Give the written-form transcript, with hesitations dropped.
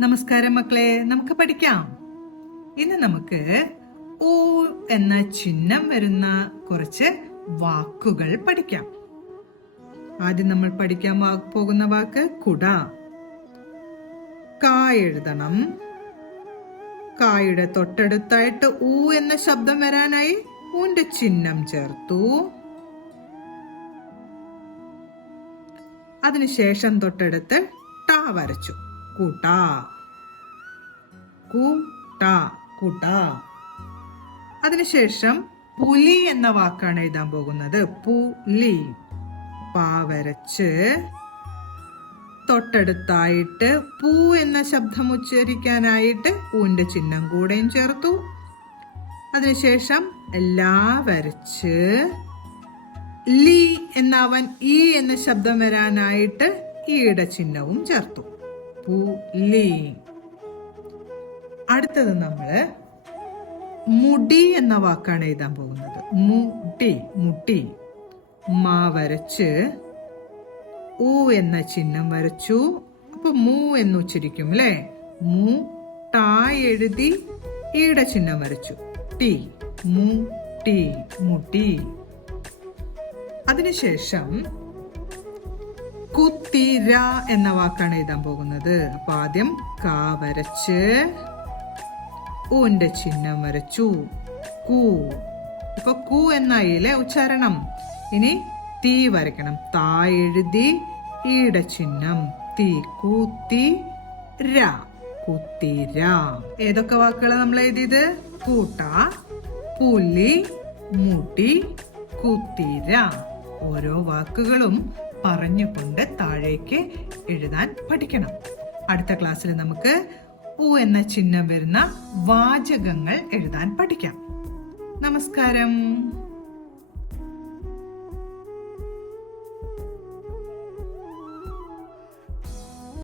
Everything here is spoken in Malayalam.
നമസ്കാരം മക്കളെ, നമുക്ക് പഠിക്കാം. ഇന്ന് നമുക്ക് ഊ എന്ന ചിഹ്നം വരുന്ന കുറച്ച് വാക്കുകൾ പഠിക്കാം. ആദ്യം നമ്മൾ പഠിക്കാൻ പോകുന്ന വാക്ക് കുട. കാ എഴുതണം. കായുടെ തൊട്ടടുത്തായിട്ട് ഊ എന്ന ശബ്ദം വരാനായി ഊന്റെ ചിഹ്നം ചേർത്തു. അതിനുശേഷം തൊട്ടടുത്ത് ടാ വരച്ചു. കൂട്ട. കൂട്ട, കൂട്ട. അതിനുശേഷം പുലി എന്ന വാക്കാണ് എഴുതാൻ പോകുന്നത്. പുലി. പാ വരച്ച് തൊട്ടടുത്തായിട്ട് പൂ എന്ന ശബ്ദം ഉച്ചരിക്കാനായിട്ട് ഊന്റെ ചിഹ്നം കൂടെയും ചേർത്തു. അതിനുശേഷം എല്ലാ വരച്ച് ലീ എന്നവൻ ഈ എന്ന ശബ്ദം വരാനായിട്ട് ഈയുടെ ചിഹ്നവും ചേർത്തു. പുലി. അടുത്തത് നമ്മള് മുടി എന്ന വാക്കാണ് എഴുതാൻ പോകുന്നത്. മുടി, മുടി. മാ വരച്ച് ഊ എന്ന ചിഹ്നം വരച്ചു. അപ്പൊ മൂ എന്ന് ഉച്ചരിക്കും അല്ലെ. മു ടാ എഴുതി ഈയുടെ ചിഹ്നം വരച്ചു. ടി, മുടി, മുടി. അതിനുശേഷം കുത്തിര എന്ന വാക്കാണ് എഴുതാൻ പോകുന്നത്. അപ്പൊ ആദ്യം കാ വരച്ച് ഊന്റെ ചിഹ്നം വരച്ചു. കൂ. ഇപ്പൊ കൂ എന്നായില്ലേ ഉച്ചാരണം. ഇനി തീ വരയ്ക്കണം. താ എഴുതി ഈയുടെ ചിഹ്നം തീ. കൂത്തി ര, കുത്തിര. ഏതൊക്കെ വാക്കുകളാണ് നമ്മൾ എഴുതിയത്? കൂട്ട, പുലി, മുടി, കുത്തിര. ഓരോ വാക്കുകളും പറഞ്ഞുകൊണ്ട് താഴേക്ക് എഴുതാൻ പഠിക്കണം. അടുത്ത ക്ലാസ്സിൽ നമുക്ക് ഊ എന്ന ചിഹ്നം വരുന്ന വാചകങ്ങൾ എഴുതാൻ പഠിക്കാം. നമസ്കാരം.